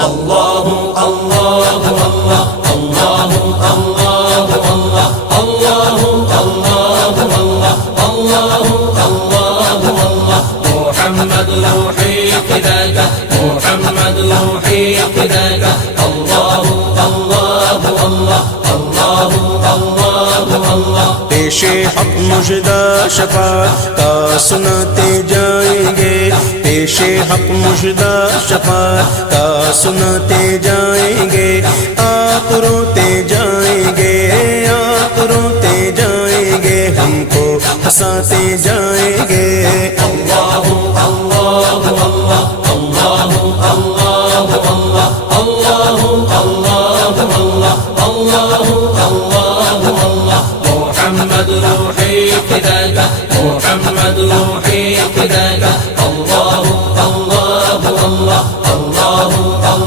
اللہ اللہ اللہ اللہ اللہ اللہ اللہ اللہ اللہ اللہ اللہ محمد روحی فداک محمد روحی فداک اللہ اللہ اللہ اللہ اللہ اللہ پیش حق مژدہ شفاعت کا سناتے جائیں گے پیش حق مژدہ شفاعت کا سناتے جائیں گے آپ روتے جائیں گے آپ روتے جائیں گے ہم کو ہنساتے جائیں گے اللہ